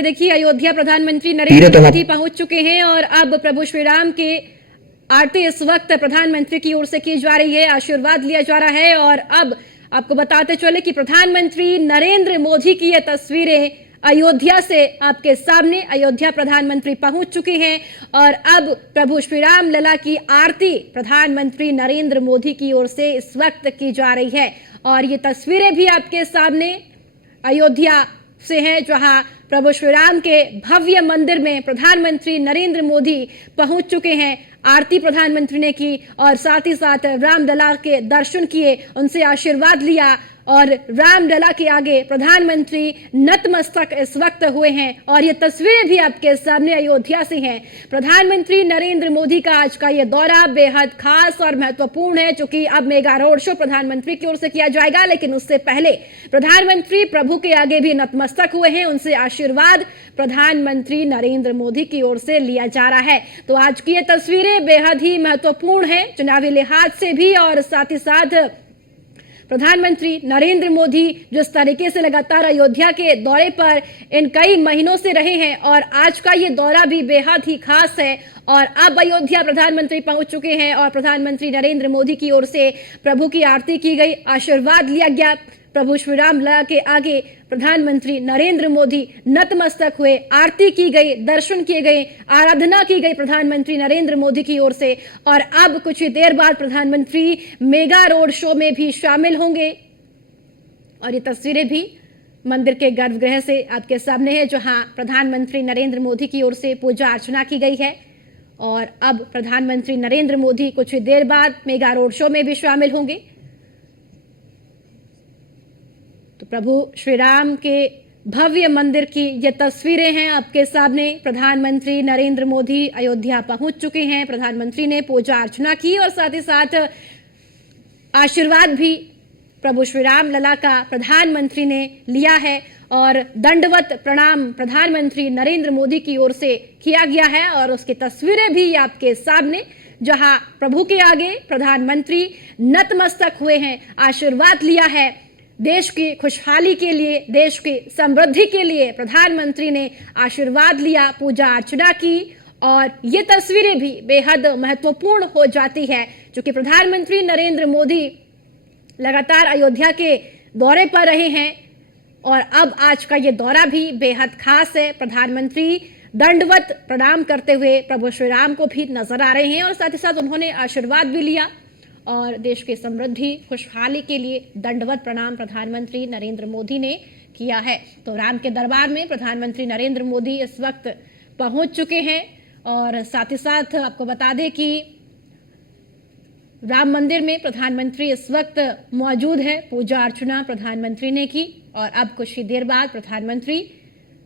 तस्वीरें देखिए, अयोध्या प्रधानमंत्री नरेंद्र मोदी पहुंच चुके हैं और अब प्रभु श्री राम के आरती इस वक्त प्रधानमंत्री की ओर से की जा रही है, आशीर्वाद लिया जा रहा है। और अब आपको बताते चले कि प्रधानमंत्री नरेंद्र मोदी की ये तस्वीरें अयोध्या से आपके सामने, अयोध्या प्रधानमंत्री पहुंच चुके हैं और अब प्रभु श्री राम लला की आरती प्रधानमंत्री नरेंद्र मोदी की ओर से इस वक्त की जा रही है। और ये तस्वीरें भी आपके सामने अयोध्या से हैं, जहां प्रभु श्री राम के भव्य मंदिर में प्रधानमंत्री नरेंद्र मोदी पहुंच चुके हैं। आरती प्रधानमंत्री ने की और साथ ही साथ रामलला के दर्शन किए, उनसे आशीर्वाद लिया और रामलला के आगे प्रधानमंत्री नतमस्तक इस वक्त हुए हैं। और ये तस्वीरें भी आपके सामने अयोध्या से हैं। प्रधानमंत्री नरेंद्र मोदी का आज का ये दौरा बेहद खास और महत्वपूर्ण है, क्योंकि अब मेगा रोड शो प्रधानमंत्री की ओर से किया जाएगा, लेकिन उससे पहले प्रधानमंत्री प्रभु के आगे भी नतमस्तक हुए हैं, उनसे आशीर्वाद प्रधानमंत्री नरेंद्र मोदी की ओर से लिया जा रहा है। तो आज की ये तस्वीरें बेहद ही महत्वपूर्ण है चुनावी लिहाज से भी, और साथ ही साथ प्रधानमंत्री नरेंद्र मोदी जिस तरीके से लगातार अयोध्या के दौरे पर इन कई महीनों से रहे हैं, और आज का ये दौरा भी बेहद ही खास है। और अब अयोध्या प्रधानमंत्री पहुंच चुके हैं और प्रधानमंत्री नरेंद्र मोदी की ओर से प्रभु की आरती की गई, आशीर्वाद लिया गया। प्रभु श्री राम लला के आगे प्रधानमंत्री नरेंद्र मोदी नतमस्तक हुए, आरती की गई, दर्शन किए गए, आराधना की गई प्रधानमंत्री नरेंद्र मोदी की ओर से। और अब कुछ ही देर बाद प्रधानमंत्री मेगा रोड शो में भी शामिल होंगे। और ये तस्वीरें भी मंदिर के गर्भगृह से आपके सामने है, जहां प्रधानमंत्री नरेंद्र मोदी की ओर से पूजा अर्चना की गई है। और अब प्रधानमंत्री नरेंद्र मोदी कुछ ही देर बाद मेगा रोड शो में भी शामिल होंगे। तो प्रभु श्री राम के भव्य मंदिर की ये तस्वीरें हैं आपके सामने। प्रधानमंत्री नरेंद्र मोदी अयोध्या पहुंच चुके हैं। प्रधानमंत्री ने पूजा अर्चना की और साथ ही साथ आशीर्वाद भी प्रभु श्री राम लला का प्रधानमंत्री ने लिया है। और दंडवत प्रणाम प्रधानमंत्री नरेंद्र मोदी की ओर से किया गया है। और उसकी तस्वीरें भी आपके सामने, जहां प्रभु के आगे प्रधानमंत्री नतमस्तक हुए हैं, आशीर्वाद लिया है। देश की खुशहाली के लिए, देश की समृद्धि के लिए प्रधानमंत्री ने आशीर्वाद लिया, पूजा अर्चना की। और ये तस्वीरें भी बेहद महत्वपूर्ण हो जाती है, क्योंकि प्रधानमंत्री नरेंद्र मोदी लगातार अयोध्या के दौरे पर रहे हैं और अब आज का ये दौरा भी बेहद खास है। प्रधानमंत्री दंडवत प्रणाम करते हुए प्रभु श्री राम को भी नजर आ रहे हैं और साथ ही साथ उन्होंने आशीर्वाद भी लिया। और देश की समृद्धि खुशहाली के लिए दंडवत प्रणाम प्रधानमंत्री नरेंद्र मोदी ने किया है। तो राम के दरबार में प्रधानमंत्री नरेंद्र मोदी इस वक्त पहुंच चुके हैं। और साथ ही साथ आपको बता दें कि राम मंदिर में प्रधानमंत्री इस वक्त मौजूद है, पूजा अर्चना प्रधानमंत्री ने की। और अब कुछ ही देर बाद प्रधानमंत्री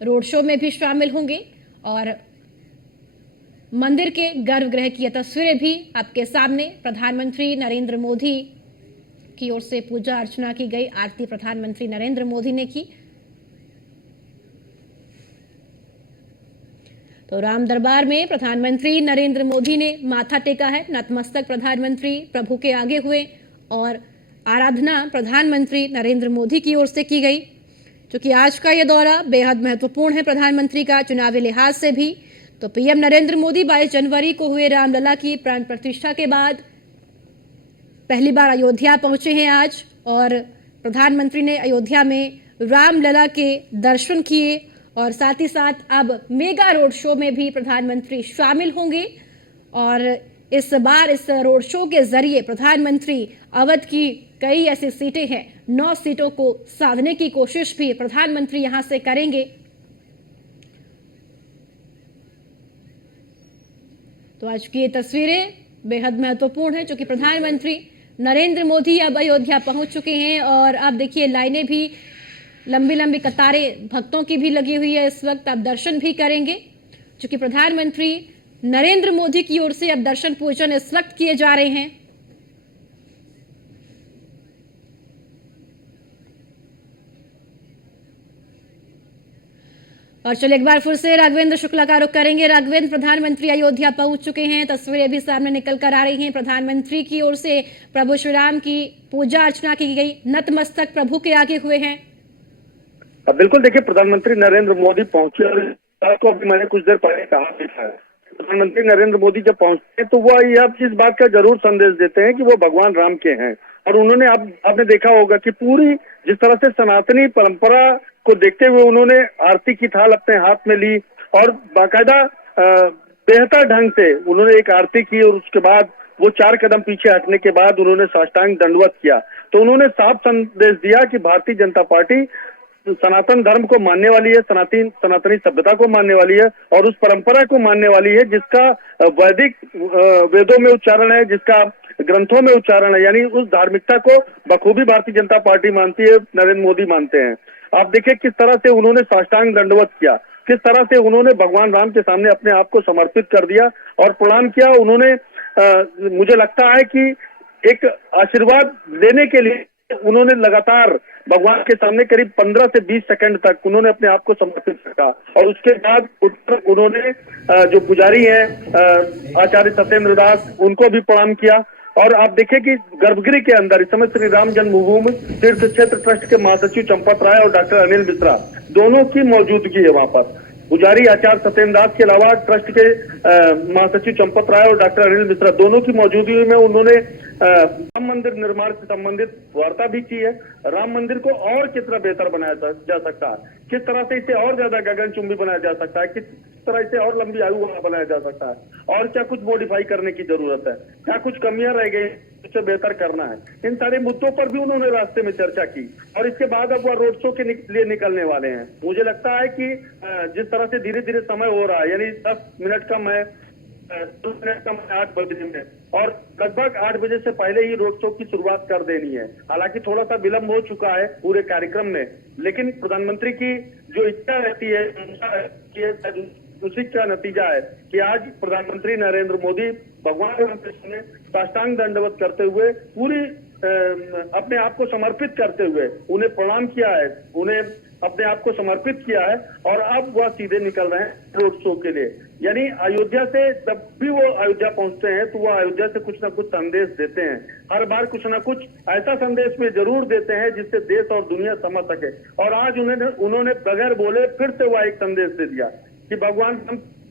रोड शो में भी शामिल होंगे। और मंदिर के गर्भगृह की ये तस्वीरें भी आपके सामने, प्रधानमंत्री नरेंद्र मोदी की ओर से पूजा अर्चना की गई, आरती प्रधानमंत्री नरेंद्र मोदी ने की। तो राम दरबार में प्रधानमंत्री नरेंद्र मोदी ने माथा टेका है, नतमस्तक प्रधानमंत्री प्रभु के आगे हुए और आराधना प्रधानमंत्री नरेंद्र मोदी की ओर से की गई। क्योंकि आज का यह दौरा बेहद महत्वपूर्ण है प्रधानमंत्री का चुनावी लिहाज से भी। तो पीएम नरेंद्र मोदी 22 जनवरी को हुए रामलला की प्राण प्रतिष्ठा के बाद पहली बार अयोध्या पहुंचे हैं आज। और प्रधानमंत्री ने अयोध्या में रामलला के दर्शन किए और साथ ही साथ अब मेगा रोड शो में भी प्रधानमंत्री शामिल होंगे। और इस बार इस रोड शो के जरिए प्रधानमंत्री अवध की कई ऐसी सीटें हैं, 9 सीटों को साधने की कोशिश भी प्रधानमंत्री यहां से करेंगे। तो आज की ये तस्वीरें बेहद महत्वपूर्ण है, क्योंकि प्रधानमंत्री नरेंद्र मोदी अब अयोध्या पहुंच चुके हैं। और अब देखिए लाइनें भी, लंबी लंबी कतारें भक्तों की भी लगी हुई है। इस वक्त आप दर्शन भी करेंगे, क्योंकि प्रधानमंत्री नरेंद्र मोदी की ओर से अब दर्शन पूजन इस वक्त किए जा रहे हैं। और चलिए एक बार फिर से राघवेंद्र शुक्ला का रुख करेंगे। राघवेंद्र, प्रधानमंत्री अयोध्या पहुंच चुके हैं, तस्वीरें भी सामने निकल कर आ रही हैं। प्रधानमंत्री की ओर से प्रभु श्री राम की पूजा अर्चना की गई, नतमस्तक प्रभु के आगे हुए हैं। बिल्कुल, देखिए प्रधानमंत्री नरेंद्र मोदी पहुंचे और इस बात को अभी मैंने कुछ देर पहले कहा भी था। प्रधानमंत्री नरेंद्र मोदी जब पहुंचते हैं तो वो यह इस बात का जरूर संदेश देते हैं कि वो भगवान राम के हैं। और उन्होंने अब आपने देखा होगा कि पूरी जिस तरह से सनातनी परंपरा को देखते हुए उन्होंने आरती की थाल अपने हाथ में ली और बाकायदा बेहतर ढंग से उन्होंने एक आरती की और उसके बाद वो 4 कदम पीछे हटने के बाद उन्होंने साष्टांग दंडवत किया। तो उन्होंने साफ संदेश दिया कि भारतीय जनता पार्टी सनातन धर्म को मानने वाली है, सनातनी सभ्यता को मानने वाली है और उस परंपरा को मानने वाली है जिसका वैदिक वेदों में उच्चारण है, जिसका ग्रंथों में उच्चारण है। यानी उस धार्मिकता को बखूबी भारतीय जनता पार्टी मानती है, नरेंद्र मोदी मानते हैं। आप देखिए किस तरह से उन्होंने साष्टांग दंडवत किया, किस तरह से उन्होंने भगवान राम के सामने अपने आप को समर्पित कर दिया और प्रणाम किया। उन्होंने मुझे लगता है कि एक आशीर्वाद देने के लिए उन्होंने लगातार भगवान के सामने करीब 15 से 20 सेकंड तक उन्होंने अपने आप को समर्पित रखा और उसके बाद उन्होंने जो पुजारी हैं आचार्य सत्येंद्र दास, उनको भी प्रणाम किया। और आप देखिए कि गर्भगृह के अंदर इस समय श्री राम जन्मभूमि तीर्थ क्षेत्र ट्रस्ट के महासचिव चंपत राय और डॉक्टर अनिल मिश्रा दोनों की मौजूदगी है वहां पर। पुजारी आचार्य सत्येंद्र दास के अलावा ट्रस्ट के महासचिव चंपत राय और डॉक्टर अनिल मिश्रा दोनों की मौजूदगी में उन्होंने राम मंदिर निर्माण से संबंधित वार्ता भी की है। राम मंदिर को और कितना बेहतर बनाया जा सकता है, किस तरह से इसे और ज्यादा गगनचुंबी बनाया जा सकता है, किस तरह इसे और लंबी आयु वाला बनाया जा सकता है और क्या कुछ मॉडिफाई करने की जरूरत है, क्या कुछ कमियां रह गई उसे बेहतर करना है। इन सारे मुद्दों पर भी उन्होंने रास्ते में चर्चा की और इसके बाद अब वह रोड शो के लिए निकलने वाले हैं। मुझे लगता है कि जिस तरह से धीरे धीरे समय हो रहा है, यानी 10 मिनट का मैं 2 मिनट का मैं 8 बजे में और लगभग 8 बजे से पहले ही रोड शो की शुरुआत कर देनी है। हालांकि थोड़ा सा विलंब हो चुका है पूरे कार्यक्रम में, लेकिन प्रधानमंत्री की जो इच्छा रहती है उसी का नतीजा है कि आज प्रधानमंत्री नरेंद्र मोदी भगवान राम के सामने साष्टांग दंडवत करते हुए पूरी अपने आप को समर्पित करते हुए उन्हें प्रणाम किया है, उन्हें अपने आप को समर्पित किया है और अब वह सीधे निकल रहे हैं रोड शो के लिए। यानी अयोध्या से जब भी वो अयोध्या पहुंचते हैं तो वो अयोध्या से कुछ ना कुछ संदेश देते हैं। हर बार कुछ ना कुछ ऐसा संदेश में जरूर देते हैं जिससे देश और दुनिया समझ सके। और आज उन्होंने बगैर बोले फिर से वह एक संदेश दे दिया कि भगवान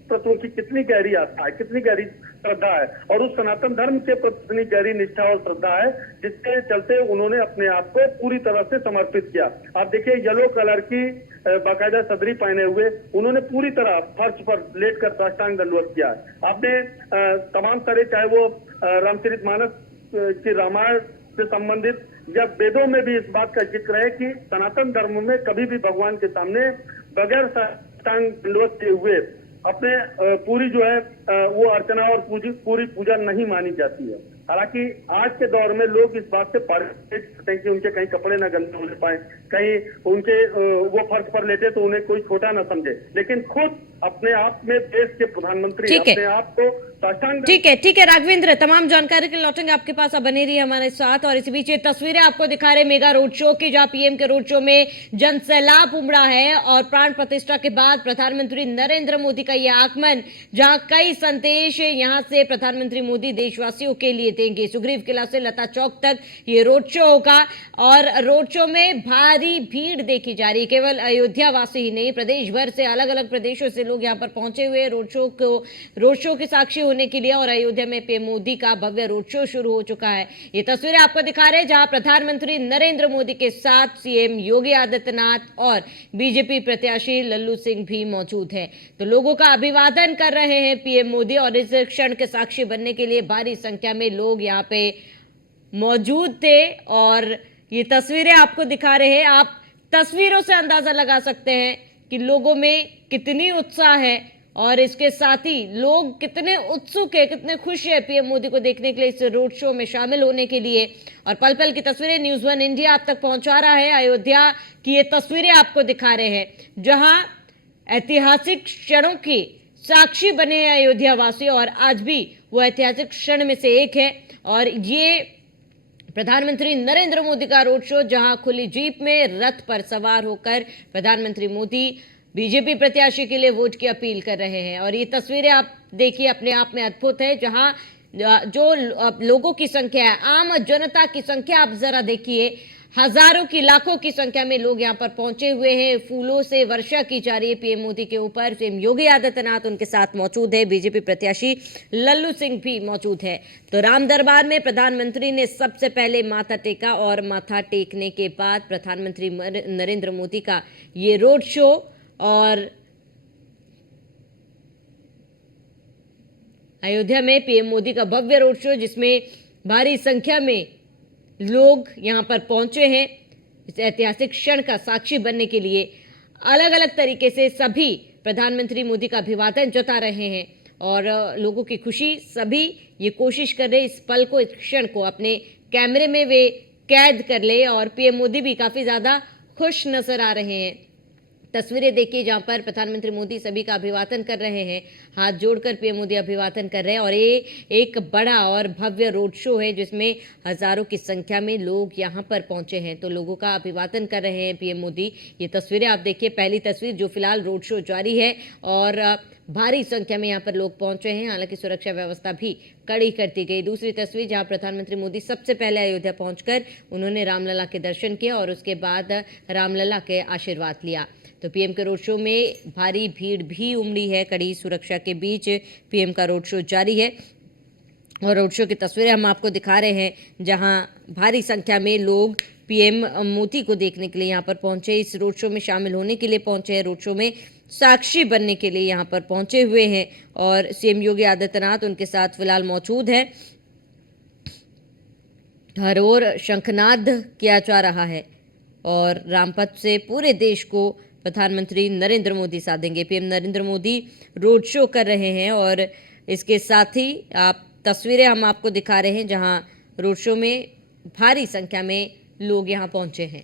तत्वों की कितनी गहरी आस्था है, कितनी गहरी श्रद्धा है और उस सनातन धर्म के प्रति कितनी गहरी निष्ठा और श्रद्धा है, जिसके चलते उन्होंने अपने आप को पूरी तरह से समर्पित किया। आप देखिए येलो कलर की बाकायदा सदरी पहने हुए उन्होंने पूरी तरह फर्श पर लेटकर साष्टांग दंडवत किया। आपने तमाम तरह, चाहे वो रामचरितमानस की रामायण से संबंधित या वेदों में भी इस बात का जिक्र है कि सनातन धर्म में कभी भी भगवान के सामने बगैर साष्टांग दंडवत किए हुए अपने पूरी जो है वो अर्चना और पूरी पूजा नहीं मानी जाती है। हालांकि आज के दौर में लोग इस बात से परहेज करते हैं कि उनके कहीं कपड़े न गंदे होने पाए, कहीं उनके वो फर्श पर लेटे तो उन्हें कोई छोटा न समझे, लेकिन खुद अपने आप में देश के प्रधानमंत्री अपने आप को साष्टांग। ठीक है राघवेंद्र, तमाम जानकारी के लिए लौटेंगे आपके पास। अब बने रहिए हमारे साथ। और इसी बीच ये तस्वीरें आपको दिखा रहे मेगा रोड शो की, जहां पीएम के रोड शो में जन सैलाब उमड़ा है और प्राण प्रतिष्ठा के बाद प्रधानमंत्री नरेंद्र मोदी का यह आगमन, जहां कई संदेश यहां से प्रधानमंत्री मोदी देशवासियों के लिए देंगे। सुग्रीव किला से लता चौक तक ये रोड शो होगा और रोड शो में भारी भीड़ देखी जा रही है। केवल अयोध्या वासी ही नहीं, प्रदेश भर से अलग अलग प्रदेशों से लोग यहां पर पहुंचे हुए रोड शो के साक्षी होने के लिए। और अयोध्या में पीएम मोदी का भव्य रोड शो शुरू हो चुका है। ये तस्वीरें आपको दिखा रहे हैं जहां प्रधानमंत्री नरेंद्र मोदी के साथ सीएम योगी आदित्यनाथ और बीजेपी प्रत्याशी लल्लू सिंह भी मौजूद हैं। तो लोगों का अभिवादन कर रहे हैं पीएम मोदी और इस क्षण के साक्षी बनने के लिए भारी संख्या में लोग यहाँ पे मौजूद थे। और ये तस्वीरें आपको दिखा रहे हैं, आप तस्वीरों से अंदाजा लगा सकते हैं कि लोगों में कितनी उत्साह है और इसके साथ ही लोग कितने उत्सुक है, कितने खुश है पीएम मोदी को देखने के लिए, इस रोड शो में शामिल होने के लिए। और पल पल की तस्वीरें न्यूज़ 1 इंडिया आप तक पहुंचा रहा है। अयोध्या की ये तस्वीरें आपको दिखा रहे हैं जहां ऐतिहासिक क्षणों की साक्षी बने हैं अयोध्या वासी और आज भी वो ऐतिहासिक क्षण में से एक है। और ये प्रधानमंत्री नरेंद्र मोदी का रोड शो, जहां खुली जीप में रथ पर सवार होकर प्रधानमंत्री मोदी बीजेपी प्रत्याशी के लिए वोट की अपील कर रहे हैं। और ये तस्वीरें आप देखिए अपने आप में अद्भुत है, जहां जो लोगों की संख्या है, आम जनता की संख्या आप जरा देखिए, हजारों की लाखों की संख्या में लोग यहां पर पहुंचे हुए हैं। फूलों से वर्षा की जा रही है पीएम मोदी के ऊपर। सीएम योगी आदित्यनाथ उनके साथ मौजूद है। बीजेपी प्रत्याशी लल्लू सिंह भी मौजूद है। तो राम दरबार में प्रधानमंत्री ने सबसे पहले माथा टेका और माथा टेकने के बाद प्रधानमंत्री नरेंद्र मोदी का ये रोड शो और अयोध्या में पीएम मोदी का भव्य रोड शो, जिसमें भारी संख्या में लोग यहां पर पहुंचे हैं इस ऐतिहासिक क्षण का साक्षी बनने के लिए। अलग अलग तरीके से सभी प्रधानमंत्री मोदी का अभिवादन जता रहे हैं और लोगों की खुशी, सभी ये कोशिश कर रहे इस पल को, इस क्षण को अपने कैमरे में वे कैद कर ले और पीएम मोदी भी काफी ज्यादा खुश नजर आ रहे हैं। तस्वीरें देखिए जहां पर प्रधानमंत्री मोदी सभी का अभिवादन कर रहे हैं, हाथ जोड़कर पीएम मोदी अभिवादन कर रहे हैं और ये एक बड़ा और भव्य रोड शो है जिसमें हजारों की संख्या में लोग यहां पर पहुंचे हैं। तो लोगों का अभिवादन कर रहे हैं पीएम मोदी। ये तस्वीरें आप देखिए, पहली तस्वीर जो फिलहाल रोड शो जारी है और भारी संख्या में यहाँ पर लोग पहुंचे हैं। हालांकि सुरक्षा व्यवस्था भी कड़ी कर दी गई। दूसरी तस्वीर जहां प्रधानमंत्री मोदी सबसे पहले अयोध्या पहुंचकर उन्होंने रामलला के दर्शन किया और उसके बाद रामलला के आशीर्वाद लिया। तो पीएम के रोड शो में भारी भीड़ भी उमड़ी है। कड़ी सुरक्षा के बीच पीएम का रोड शो जारी है और रोड शो की तस्वीरें हम आपको दिखा रहे हैं जहां भारी संख्या में लोग पीएम मोदी को देखने के लिए यहाँ पर पहुंचे, इस रोड शो में शामिल होने के लिए पहुंचे हैं, रोड शो में साक्षी बनने के लिए यहाँ पर पहुंचे हुए हैं और सीएम योगी आदित्यनाथ उनके साथ फिलहाल मौजूद है। हर ओर शंखनाद किया जा रहा है और रामपथ से पूरे देश को प्रधानमंत्री नरेंद्र मोदी साधेंगे। PM Narendra Modi road show कर रहे हैं और इसके साथ ही आप तस्वीरें हम आपको दिखा रहे हैं जहां रोड शो में भारी संख्या में लोग यहां पहुंचे हैं।